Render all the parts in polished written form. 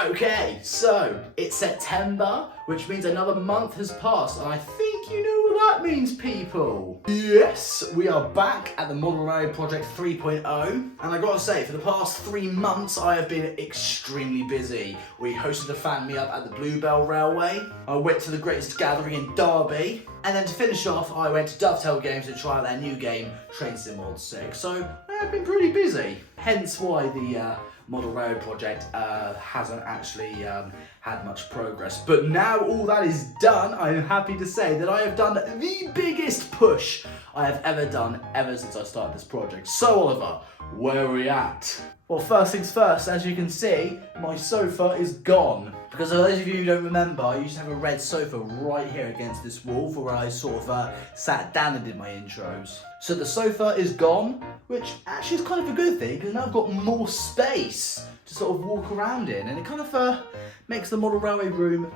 Okay, so it's September, which means another month has passed, and I think you know what that means, people. Yes, we are back at the Model Railway Project 3.0, and I gotta say, for the past 3 months, I have been extremely busy. We hosted a fan meetup at the Bluebell Railway, I went to the Greatest Gathering in Derby, and then to finish off, I went to Dovetail Games to try out their new game, Train Sim World 6, so I've been pretty busy. Hence why the Model Railway project hasn't actually had much progress. But now all that is done, I am happy to say that I have done the biggest push I have ever done ever since I started this project. So Oliver, where are we at? Well, first things first, as you can see, my sofa is gone. Because for those of you who don't remember, I used to have a red sofa right here against this wall for where I sort of sat down and did my intros. So the sofa is gone, which actually is kind of a good thing, because now I've got more space to sort of walk around in, and it kind of makes the model railway room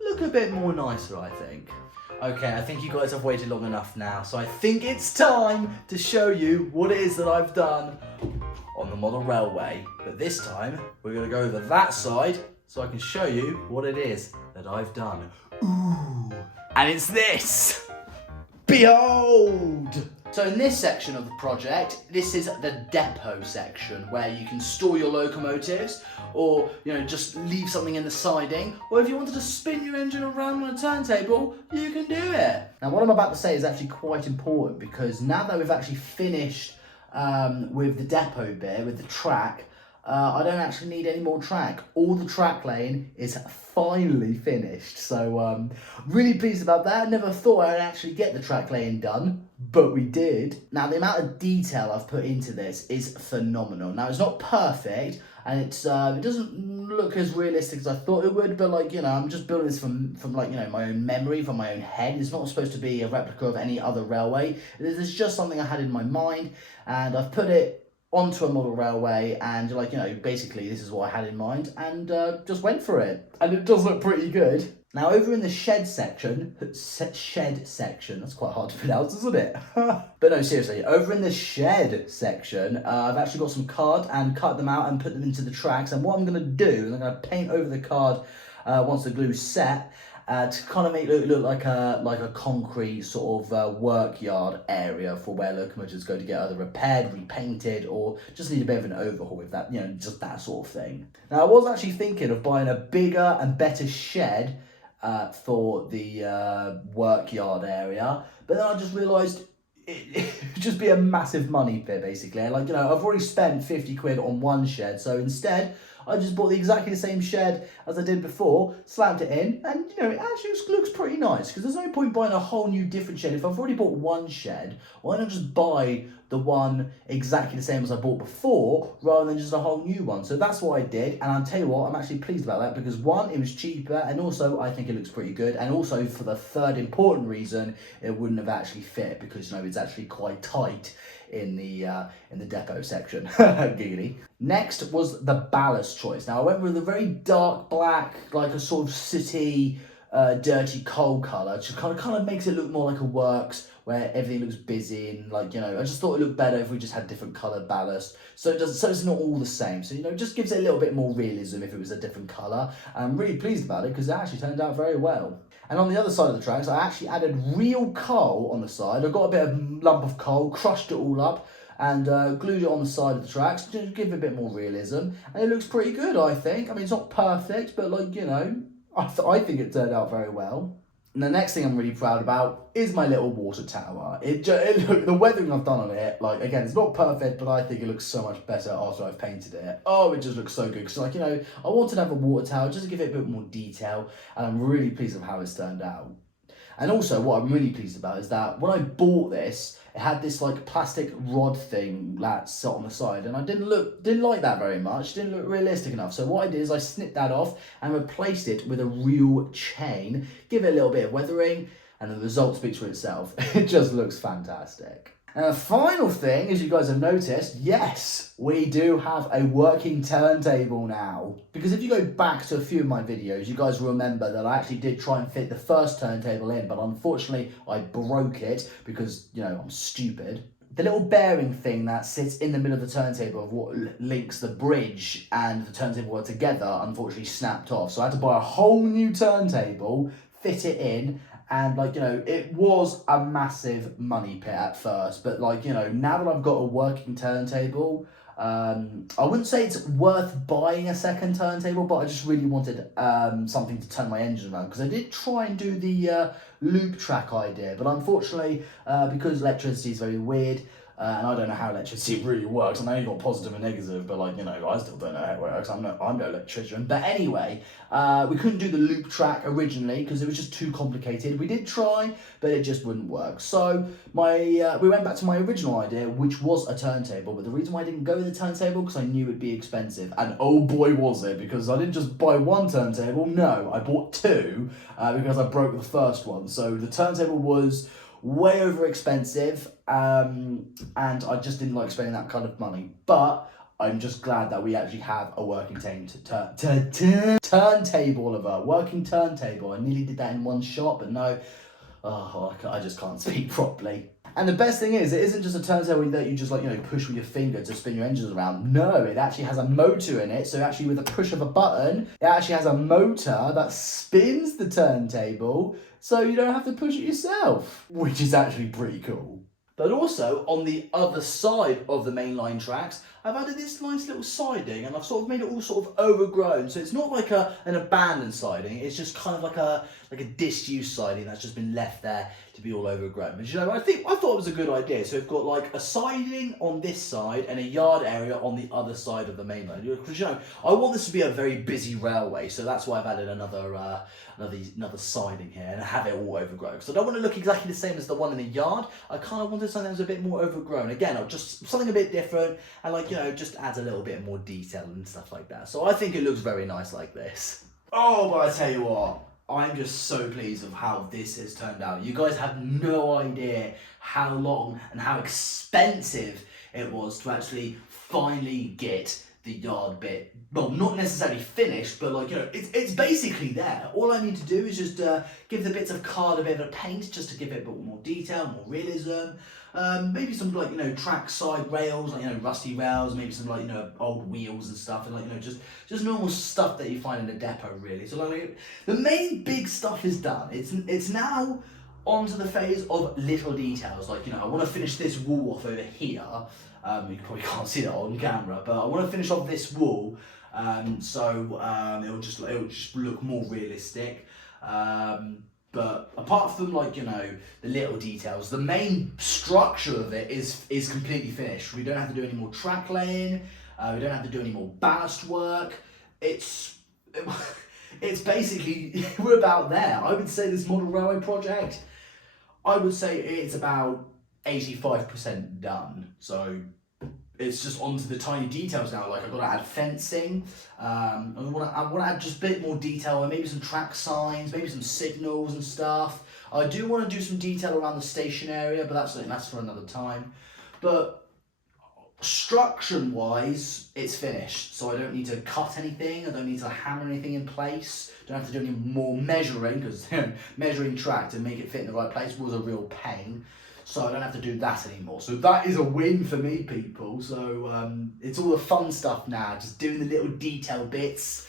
look a bit more nicer, I think. Okay, I think you guys have waited long enough now, so I think it's time to show you what it is that I've done on the model railway. But this time, we're going to go over that side so I can show you what it is that I've done. Ooh, and it's this! Behold! So in this section of the project, this is the depot section where you can store your locomotives, or just leave something in the siding, or if you wanted to spin your engine around on a turntable, you can do it. Now what I'm about to say is actually quite important, because now that we've actually finished with the depot bit, with the track, I don't actually need any more track. All the track lane is finally finished. So really pleased about that. Never thought I'd actually get the track lane done, but we did. Now the amount of detail I've put into this is phenomenal. Now it's not perfect, and it doesn't look as realistic as I thought it would, but I'm just building this from my own memory, from my own head. It's not supposed to be a replica of any other railway. This is just something I had in my mind, and I've put it onto a model railway, and basically this is what I had in mind, and just went for it, and it does look pretty good. Now over in the shed section, that's quite hard to pronounce, isn't it? But no, seriously, over in the shed section, I've actually got some card and cut them out and put them into the tracks, and what I'm going to do is I'm going to paint over the card once the glue's set, to kind of make it look like a concrete sort of work yard area for where locomotives go to get either repaired, repainted, or just need a bit of an overhaul with that, just that sort of thing. Now I was actually thinking of buying a bigger and better shed for the work yard area, but then I just realised it would just be a massive money pit basically. I've already spent 50 quid on one shed, so instead I just bought exactly the same shed as I did before, slapped it in, and it actually looks pretty nice, because there's no point buying a whole new different shed. If I've already bought one shed, why not just buy the one exactly the same as I bought before, rather than just a whole new one? So that's what I did, and I'll tell you what, I'm actually pleased about that, because one, it was cheaper, and also I think it looks pretty good, and also for the third important reason, it wouldn't have actually fit, because it's actually quite tight in the depot section. Giggity. Next was the ballast choice. Now I went with a very dark black, like a sort of sooty, dirty coal colour, which kind of makes it look more like a works where everything looks busy, and I just thought it looked better if we just had different coloured ballast, so it's not all the same. So it just gives it a little bit more realism if it was a different colour. And I'm really pleased about it, because it actually turned out very well. And on the other side of the tracks, I actually added real coal on the side. I got a bit of lump of coal, crushed it all up, and glued it on the side of the tracks to give it a bit more realism. And it looks pretty good, I think. I mean, it's not perfect, but I think it turned out very well. And the next thing I'm really proud about is my little water tower. The weathering I've done on it, again, it's not perfect, but I think it looks so much better after I've painted it. Oh, it just looks so good. Because I wanted to have a water tower just to give it a bit more detail, and I'm really pleased with how it's turned out. And also, what I'm really pleased about is that when I bought this, it had this plastic rod thing that sat on the side, and I didn't like that very much. It didn't look realistic enough. So what I did is I snipped that off and replaced it with a real chain, give it a little bit of weathering, and the result speaks for itself. It just looks fantastic. And the final thing, as you guys have noticed, yes, we do have a working turntable now. Because if you go back to a few of my videos, you guys will remember that I actually did try and fit the first turntable in, but unfortunately I broke it because, I'm stupid. the little bearing thing that sits in the middle of the turntable of what links the bridge and the turntable together unfortunately snapped off. So I had to buy a whole new turntable, fit it in, and like, you know, it was a massive money pit at first, but like, you know, now that I've got a working turntable, I wouldn't say it's worth buying a second turntable, but I just really wanted something to turn my engine around, because I did try and do the loop track idea, but unfortunately, because electricity is very weird, and I don't know how electricity really works. I know you've got positive and negative, but like, you know, I still don't know how it works. I'm no electrician. But anyway, we couldn't do the loop track originally because it was just too complicated. We did try, but it just wouldn't work. So we went back to my original idea, which was a turntable. But the reason why I didn't go with the turntable, because I knew it'd be expensive. And oh boy was it, because I didn't just buy one turntable. No, I bought two because I broke the first one. So the turntable was way over expensive, and I just didn't like spending that kind of money. But I'm just glad that we actually have a working turntable, Oliver. Working turntable. I nearly did that in one shot, but no, I just can't speak properly. And the best thing is, it isn't just a turntable that you just like, you know, push with your finger to spin your engines around. No, it actually has a motor in it. So actually with a push of a button, it actually has a motor that spins the turntable, so you don't have to push it yourself, which is actually pretty cool. But also, on the other side of the mainline tracks, I've added this nice little siding, and I've sort of made it all sort of overgrown. So it's not like an abandoned siding, it's just kind of like a disused siding that's just been left there to be all overgrown. But you know, I thought it was a good idea. So we've got like a siding on this side and a yard area on the other side of the main line. Because you know, I want this to be a very busy railway, so that's why I've added another siding here and have it all overgrown. So I don't want to look exactly the same as the one in the yard. I kind of wanted something that was a bit more overgrown. Again, just something a bit different, and like, you know, just adds a little bit more detail and stuff like that. So I think it looks very nice like this. Oh, but I tell you what, I'm just so pleased with how this has turned out. You guys have no idea how long and how expensive it was to actually finally get the yard bit. Well, not necessarily finished, but like, you know, it's basically there. All I need to do is just give the bits of card a bit of a paint, just to give it a bit more detail, more realism. Maybe some like, you know, track side rails, like, you know, rusty rails, maybe some like, you know, old wheels and stuff, and like, you know, just normal stuff that you find in a depot, really. So like, the main big stuff is done. It's now onto the phase of little details. Like, you know, I want to finish this wall off over here. You probably can't see that on camera, but I want to finish off this wall, so it'll just look more realistic. But apart from like, you know, the little details, the main structure of it is completely finished. We don't have to do any more track laying. We don't have to do any more ballast work. It's basically, we're about there. I would say this model railway project, I would say it's about 85% done. So it's just onto the tiny details now. Like, I've got to add fencing. I want to add just a bit more detail, and maybe some track signs, maybe some signals and stuff. I do want to do some detail around the station area, but that's for another time. But structure-wise, it's finished. So I don't need to cut anything. I don't need to hammer anything in place. Don't have to do any more measuring, because measuring track to make it fit in the right place was a real pain. So I don't have to do that anymore. So that is a win for me, people. So it's all the fun stuff now, just doing the little detail bits.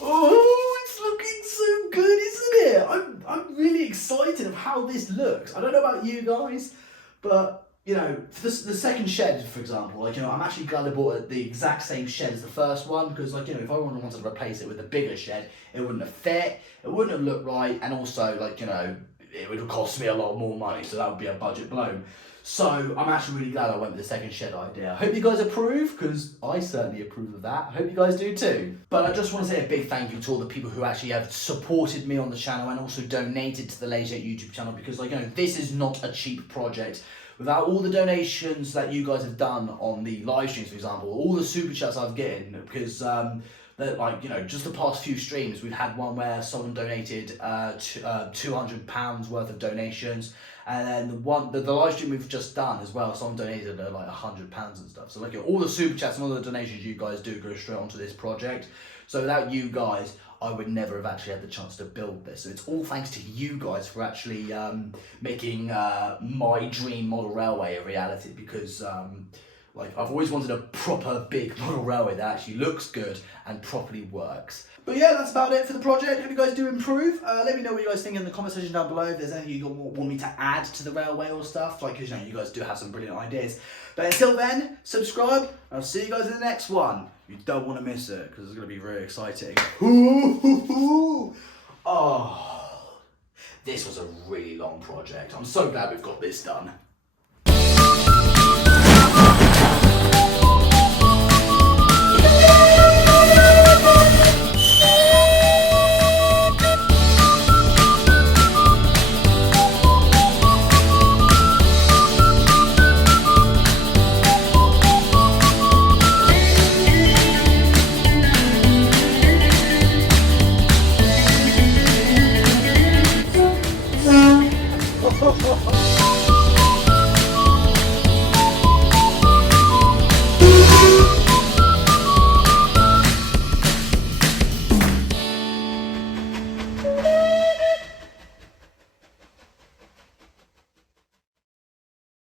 Oh, it's looking so good, isn't it? I'm really excited of how this looks. I don't know about you guys, but you know, for the second shed, for example, like, you know, I'm actually glad I bought the exact same shed as the first one, because like, you know, if I wanted to replace it with a bigger shed, it wouldn't have fit, it wouldn't have looked right, and also like, you know, it would have cost me a lot more money, so that would be a budget blow. So I'm actually really glad I went with the second shed idea. I hope you guys approve, because I certainly approve of that. I hope you guys do too. But I just want to say a big thank you to all the people who actually have supported me on the channel and also donated to the LaZeR YouTube channel, because like, you know, this is not a cheap project. Without all the donations that you guys have done on the live streams, for example, all the super chats I've getting, because that, like, you know, just the past few streams, we've had one where someone donated £200 worth of donations, and then the live stream we've just done as well, someone donated like £100 and stuff. So like, all the super chats and all the donations you guys do go straight onto this project. So without you guys, I would never have actually had the chance to build this. So it's all thanks to you guys for actually making my dream model railway a reality, because like, I've always wanted a proper big model railway that actually looks good and properly works. But yeah, that's about it for the project. Hope you guys do improve. Let me know what you guys think in the comment section down below. If there's anything you want me to add to the railway or stuff, like, because you guys do have some brilliant ideas. But until then, subscribe, and I'll see you guys in the next one. You don't want to miss it, because it's going to be really exciting. Oh, this was a really long project. I'm so glad we've got this done.